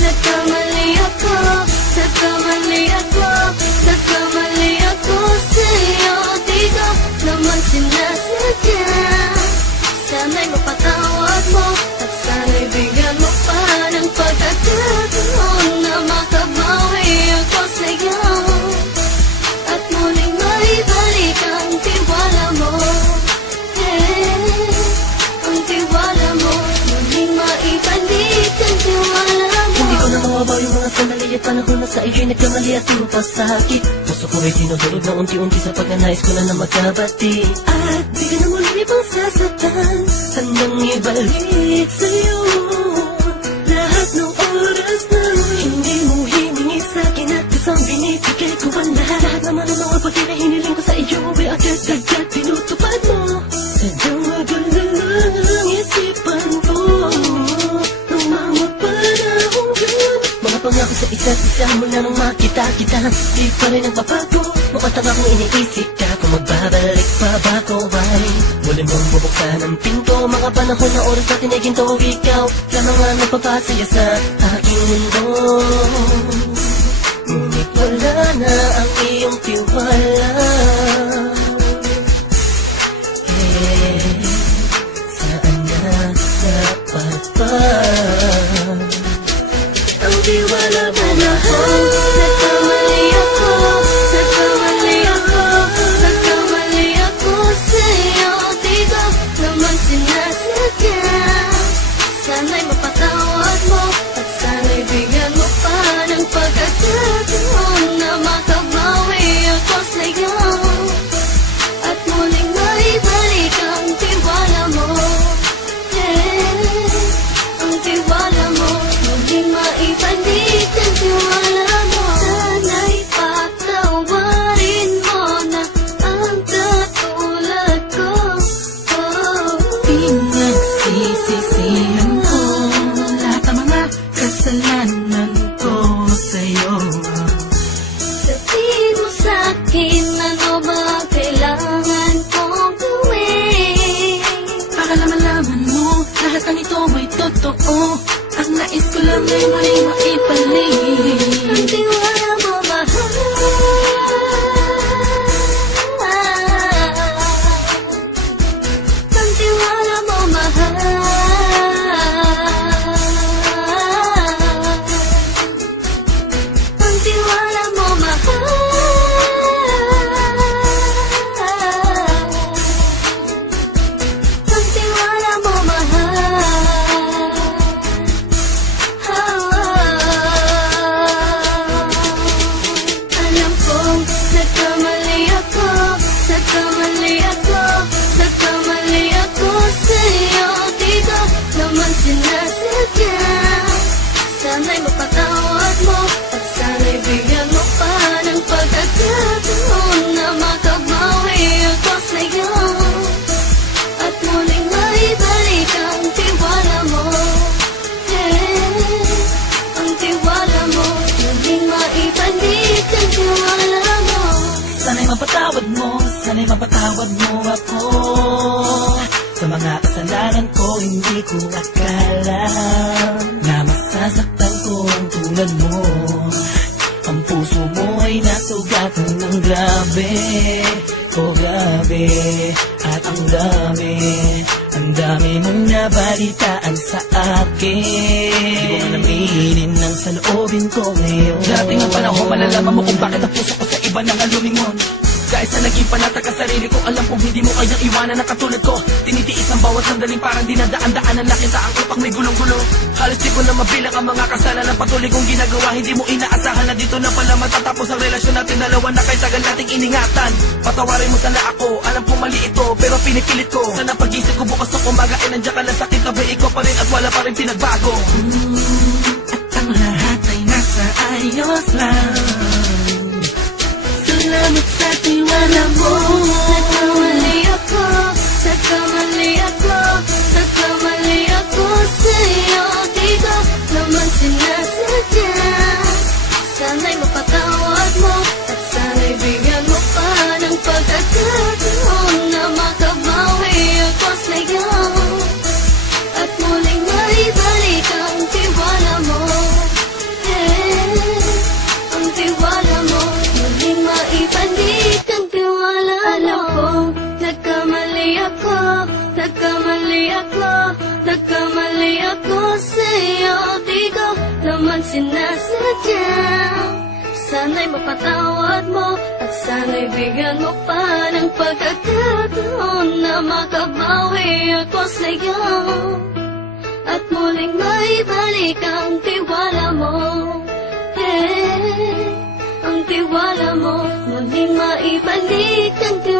nagkamali ako, nagkamali ako, nagkamali ako sa'yo. Di ko naman sinasadya. Sana'y mapatawad mo at sana'y bigyan mo pa ng pagkakataon na makabawi ako sa'yo at muling maibalik ang tiwala mo. Ang tiwala mo, muling maibalik ang tiwala mo. Hindi ko na mawabaw yung mga sandali at panahon na sa iyo'y nagkamali at puro pasakit. Puso ko ay tinutulog na unti-unti sa pagkanais ko na magkabati. At di ka na muli pang sasaktan, handang ibalik sa'yo lahat ng oras na hindi mo hiningi sa'kin at isang binibigay ko ang lahat. Lahat naman ng mga bagay na hiniling ko sa iyo ay agad-agad tinutupad mo. Sadyang magulo ang isipan ko nung mga panahon yun. Mga pangako sa isa't isa mula nung makita kita, di pa rin nagbabago. Mapatang akong iniisip ka kung magbabalik pa ba ko ay muli mong bubuksan ang pinto. Mga panahon na oras natin ay ginto, ikaw lamang ang nagpapasaya sa aking mundo. Ngunit wala na ang iyong tiwala. Saan na dapat ba ang tiwala mo na Nagkamali ako, nagkamali ako, nagkamali ako sa'yo. Di ko naman sinasadya. Sana'y mapatawad mo at sana'y bigyan mo pa ng pagkakataon na makabawi ako sa'yo at muling maibalik ang tiwala mo. Ang tiwala mo, muling maibalik ang tiwala mo. Sana'y patawarin mo na ang katulad ko. Pinagsisisihan ko lahat ng mga kasalanan ko sa'yo. Sabihin mo sa'kin ano ba kailangan kong gawin Para laman-laman mo lahat ng ito ay totoo. Ang nais ko lang ay muling maibalik ang tiwala mo, mahal. Ang tiwala mo, mahal. Ang tiwala mo, mahal. Ang tiwala mo, mahal. Alam kong nagkamali ako, nagkamali ako, nagkamali ako sa'yo. Di ko naman sinasadya. Sana'y mapatawad mo at sana'y bigyan mo pa ng pagkakataon na makabawi ako sa'yo at muling maibalik ang tiwala mo. Ang tiwala mo, muling maibalik ang tiwala mo. Sana'y mapatawad mo ako sa mga kasalanan ko. Hindi ko akala na masasaktan ko ang tulad mo. Ang puso mo ay nasugatan ng grabe. Oh grabe, at ang dami mong nabalitaan sa akin. Di ko man aminin ng saloobin ko ngayon. Darating ang panahon, malalaman mo kung bakit ang puso ko sa iba nang alumingon. Dahil sa naging panatag sa sarili ko, alam kong hindi mo kayang iwanan na katulad ko. Tinitiis ang bawat sandaling parang dinadaan-daanan na kita ang utak may gulong-gulo. Halos di ko na mabilang ang mga kasalanan patuloy kong ginagawa. Hindi mo inaasahan na dito na pala matatapos ang relasyon natin dalawa na kay tagal nating iningatan. Patawarin mo sana ako, alam kong mali ito pero pinipilit ko. Sana pag-isip ko bukas ng umaga ay nandiyan ka lang sakit na ba ikaw pa rin at wala pa rin pinagbago. At ang lahat ay nasa ayos lang. Salamat sa tiwala mo. Nagkamali ako, nagkamali ako, nagkamali ako sa'yo. Di ko naman sinasadya. Sana'y mapatawad mo at sana'y bigyan mo pa ng pagkakataon na makabawi ako sa'yo at muling maibalik ang tiwala mo. Nagkamali ako sa'yo. Di ko naman sinasadya. Sana'y mapatawad mo at sana'y bigyan mo pa ng pagkakataon na makabawi ako sa'yo at muling maibalik ang tiwala mo. Ang tiwala mo, muling maibalik ang tiwala mo.